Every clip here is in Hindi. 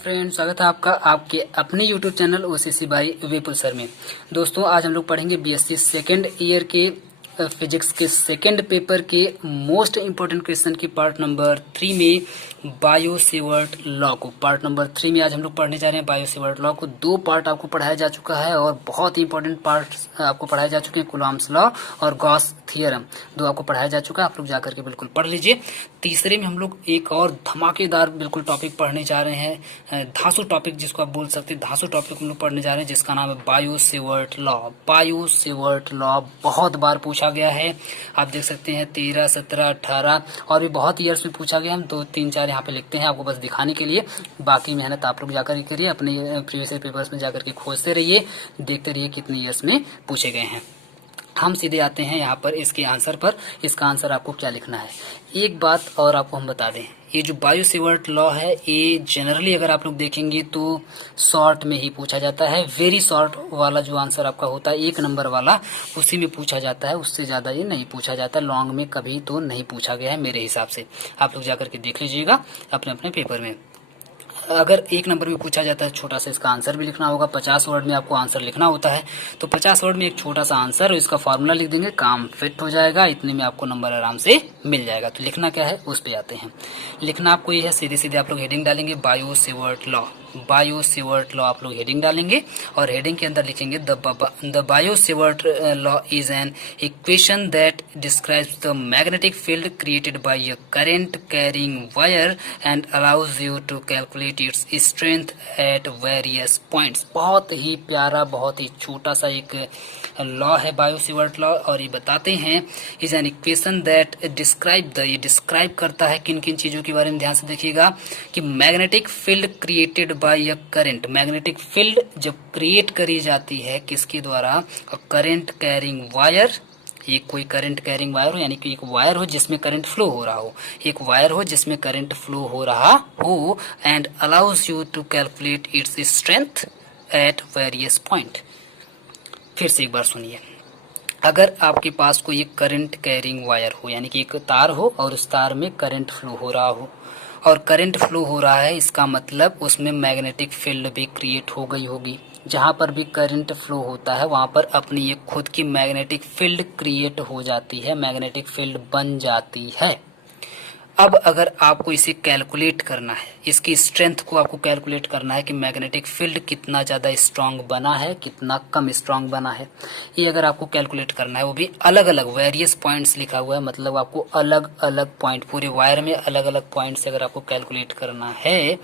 फ्रेंड, स्वागत है आपका आपके अपने YouTube channel OCC by Vipul sir में। दोस्तों, आज हम लोग पढ़ेंगे बीएससी सेकेंड ईयर के फिजिक्स के सेकेंड पेपर के मोस्ट इम्पोर्टेंट क्वेश्चन की पार्ट नंबर 3 में बायो सेवर्ट लॉ को। पार्ट नंबर 3 में आज हम लोग पढ़ने जा रहे हैं बायो सेवर्ट लॉ को। 2 पार्ट आपको पढ़ाया जा चुका है और बहुत ही इंपॉर्टेंट पार्ट आपको पढ़ाए जा चुके हैं, कूलॉम्स लॉ और गॉस थियरम। 2 आपको पढ़ाया जा चुका है, आप लोग जाकर के बिल्कुल पढ़ लीजिए। तीसरे में हम लोग एक और धमाकेदार बिल्कुल टॉपिक पढ़ने जा रहे हैं, धांसू टॉपिक जिसको आप बोल सकते हैं। धांसू टॉपिक हम लोग पढ़ने जा रहे हैं जिसका नाम है bio Savart law. Biot Savart law बहुत बार पूछा गया है, आप देख सकते हैं 13, 17, 18 और भी बहुत ईयर्स में पूछा गया। हम 2, 3, 4 यहाँ पे लिखते हैं आपको बस दिखाने के लिए। बाकी मेहनत आप लोग जाकर करिए, अपने प्रीवियस पेपर्स में जाकर के खोजते रहिए, देखते रहिए कितने ईयर्स में पूछे गए हैं। हम सीधे आते हैं यहाँ पर इसके आंसर पर। इसका आंसर आपको क्या लिखना है। एक बात और आपको हम बता दें, ये जो बायो सेवर्ट लॉ है ये जनरली अगर आप लोग देखेंगे तो शॉर्ट में ही पूछा जाता है। वेरी शॉर्ट वाला जो आंसर आपका होता है 1 नंबर वाला, उसी में पूछा जाता है, उससे ज़्यादा ये नहीं पूछा जाता। लॉन्ग में कभी तो नहीं पूछा गया है मेरे हिसाब से। आप लोग जाकर के देख लीजिएगा अपने अपने पेपर में। अगर 1 नंबर में पूछा जाता है छोटा सा, इसका आंसर भी लिखना होगा। 50 वर्ड में आपको आंसर लिखना होता है, तो 50 वर्ड में एक छोटा सा आंसर और इसका फॉर्मूला लिख देंगे, काम फिट हो जाएगा। इतने में आपको नंबर आराम से मिल जाएगा। तो लिखना क्या है उस पे आते हैं। लिखना आपको ये है, सीधे सीधे आप लोग हेडिंग डालेंगे Biot Savart law. Biot Savart law आप लोग हेडिंग डालेंगे और हेडिंग के अंदर लिखेंगे the Biot Savart law is an equation that describes the magnetic field created by a current carrying wire and allows you to calculate its strength at various points. बहुत ही प्यारा, बहुत ही छोटा सा एक लॉ है बायो सेवर्ट लॉ। और ये बताते हैं इज एन इक्वेशन दैट ये डिस्क्राइब करता है किन किन चीजों के बारे में। ध्यान से देखिएगा कि magnetic field created by a current, magnetic field जब क्रिएट करी जाती है किसके द्वारा, करंट कैरिंग वायर। ये कोई करंट कैरिंग वायर हो, यानी कि एक वायर हो जिसमें करंट फ्लो हो रहा हो, एक वायर हो जिसमें करंट फ्लो हो रहा हो, and allows you to calculate its strength at various point. फिर से एक बार सुनिए, अगर आपके पास कोई एक करंट कैरिंग वायर हो, यानी कि एक तार हो और उस तार में करंट फ्लो हो रहा हो, और करंट फ्लो हो रहा है इसका मतलब उसमें मैग्नेटिक फील्ड भी क्रिएट हो गई होगी। जहाँ पर भी करंट फ्लो होता है वहाँ पर अपनी एक खुद की मैग्नेटिक फील्ड क्रिएट हो जाती है, मैग्नेटिक फील्ड बन जाती है। अब अगर आपको इसे कैलकुलेट करना है, इसकी स्ट्रेंथ को आपको कैलकुलेट करना है कि मैग्नेटिक फील्ड कितना ज़्यादा स्ट्रांग बना है, कितना कम स्ट्रांग बना है, ये अगर आपको कैलकुलेट करना है, वो भी अलग अलग वेरियस पॉइंट्स लिखा हुआ है, मतलब आपको अलग अलग पॉइंट, पूरे वायर में अलग अलग पॉइंट से अगर आपको कैलकुलेट करना है,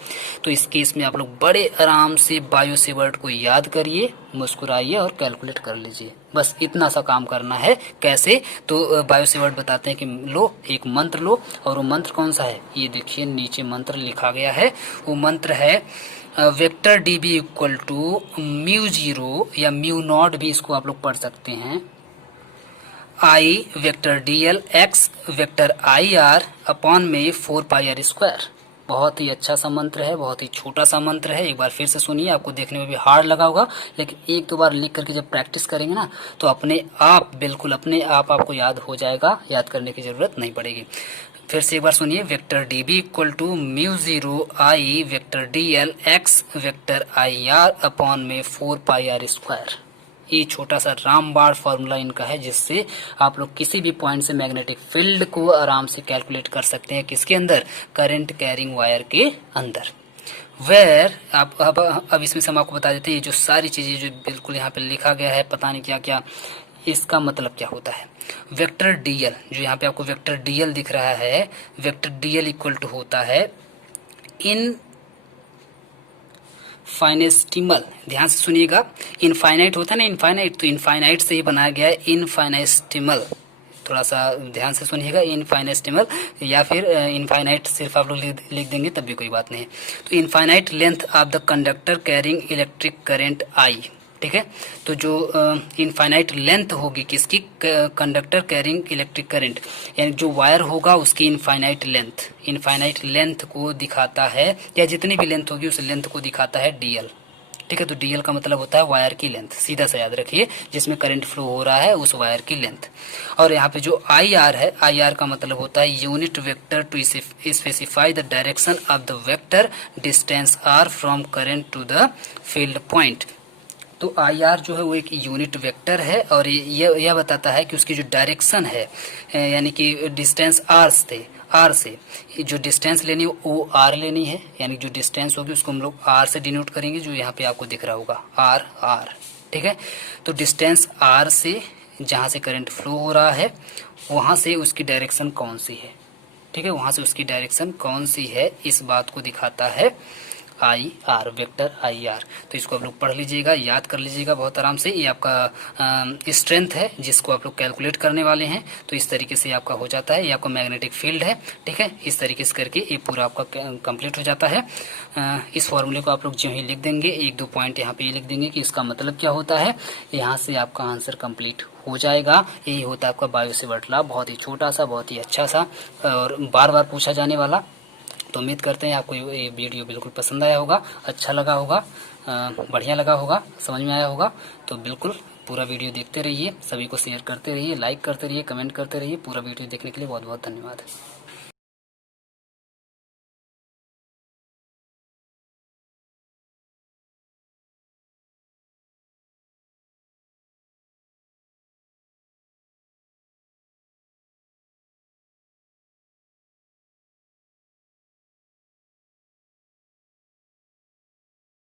तो इस केस में आप लोग बड़े आराम से बायो सेवर्ट को याद करिए, मुस्कुराइए और कैलकुलेट कर लीजिए। बस इतना सा काम करना है। कैसे, तो बायो सेवर्ट बताते हैं कि लो एक मंत्र लो, और वो मंत्र कौन सा है ये देखिए, नीचे मंत्र लिखा गया है। वो मंत्र है vector D B equal to mu 0 या म्यू नॉट भी इसको आप लोग पढ़ सकते हैं, I vector D L X vector I R upon में 4 पाई आर स्क्वायर। बहुत ही अच्छा सा मंत्र है, बहुत ही छोटा सा मंत्र है। एक बार फिर से सुनिए, आपको देखने में भी हार्ड लगा होगा, लेकिन 1-2 बार लिख करके जब प्रैक्टिस करेंगे ना तो अपने आप, बिल्कुल अपने आप आपको याद हो जाएगा, याद करने की जरूरत नहीं पड़ेगी। फिर से एक बार सुनिए, vector D B equal to mu 0 I vector D L X vector I R upon में 4 पाई आर स्क्वायर। ये छोटा सा रामबाण फॉर्मूला इनका है, जिससे आप लोग किसी भी पॉइंट से मैग्नेटिक फील्ड को आराम से कैलकुलेट कर सकते हैं। किसके अंदर, करंट कैरिंग वायर के अंदर। वेयर आप अब इसमें से हम आपको बता देते हैं, ये जो सारी चीजें जो बिल्कुल यहाँ पे लिखा गया है, पता नहीं क्या क्या, इसका मतलब क्या होता है। वेक्टर डीएल, जो यहाँ पे आपको वेक्टर डीएल दिख रहा है, वेक्टर डीएल इक्वल टू होता है इन फाइनेस्टिमल। ध्यान से सुनिएगा, इनफाइनाइट होता है ना, इनफाइनाइट, तो इनफाइनाइट से ही बनाया गया है इनफाइनेस्टिमल। थोड़ा सा ध्यान से सुनिएगा, इनफाइनेस्टिमल या फिर इनफाइनाइट सिर्फ आप लोग लिख देंगे तब भी कोई बात नहीं है। तो infinite length of the conductor carrying electric current I, ठीक है। तो जो इनफाइनाइट लेंथ होगी किसकी, कंडक्टर कैरिंग इलेक्ट्रिक करंट, यानी जो वायर होगा उसकी इनफाइनाइट लेंथ को दिखाता है, या जितनी भी लेंथ होगी उस लेंथ को दिखाता है डीएल, ठीक है। तो डीएल का मतलब होता है वायर की लेंथ, सीधा सा याद रखिए, जिसमें करंट फ्लो हो रहा है उस वायर की लेंथ। और यहाँ पे जो आई आर है, आई आर का मतलब होता है unit vector to specify the direction of the vector distance R from current to the field point. तो आई आर जो है वो एक यूनिट वेक्टर है और ये यह बताता है कि उसकी जो डायरेक्शन है, यानी कि डिस्टेंस आर से जो डिस्टेंस लेनी है वो आर लेनी है, यानी जो डिस्टेंस होगी उसको हम लोग आर से डिनोट करेंगे, जो यहाँ पे आपको दिख रहा होगा आर। ठीक है। तो डिस्टेंस आर से जहाँ से करंट फ्लो हो रहा है वहाँ से उसकी डायरेक्शन कौन सी है, ठीक है, वहाँ से उसकी डायरेक्शन कौन सी है, इस बात को दिखाता है I R, vector I are. तो इसको आप लोग पढ़ लीजिएगा, याद कर लीजिएगा बहुत आराम से। ये आपका स्ट्रेंथ है जिसको आप लोग कैलकुलेट करने वाले हैं। तो इस तरीके से आपका हो जाता है, ये आपका मैग्नेटिक फील्ड है। ठीक है, इस तरीके से करके ये पूरा आपका कंप्लीट हो जाता है। इस फॉर्मूले को आप लोग जो ही लिख देंगे, एक दो पॉइंट यहाँ पे ये लिख देंगे कि इसका मतलब क्या होता है, यहाँ से आपका आंसर कंप्लीट हो जाएगा। यही होता है आपका बायो सेवर्ट लॉ, बहुत ही छोटा सा, बहुत ही अच्छा सा और बार बार पूछा जाने वाला। तो उम्मीद करते हैं आपको ये वीडियो बिल्कुल पसंद आया होगा, अच्छा लगा होगा, बढ़िया लगा होगा, समझ में आया होगा। तो बिल्कुल पूरा वीडियो देखते रहिए, सभी को शेयर करते रहिए, लाइक करते रहिए, कमेंट करते रहिए। पूरा वीडियो देखने के लिए बहुत बहुत धन्यवाद।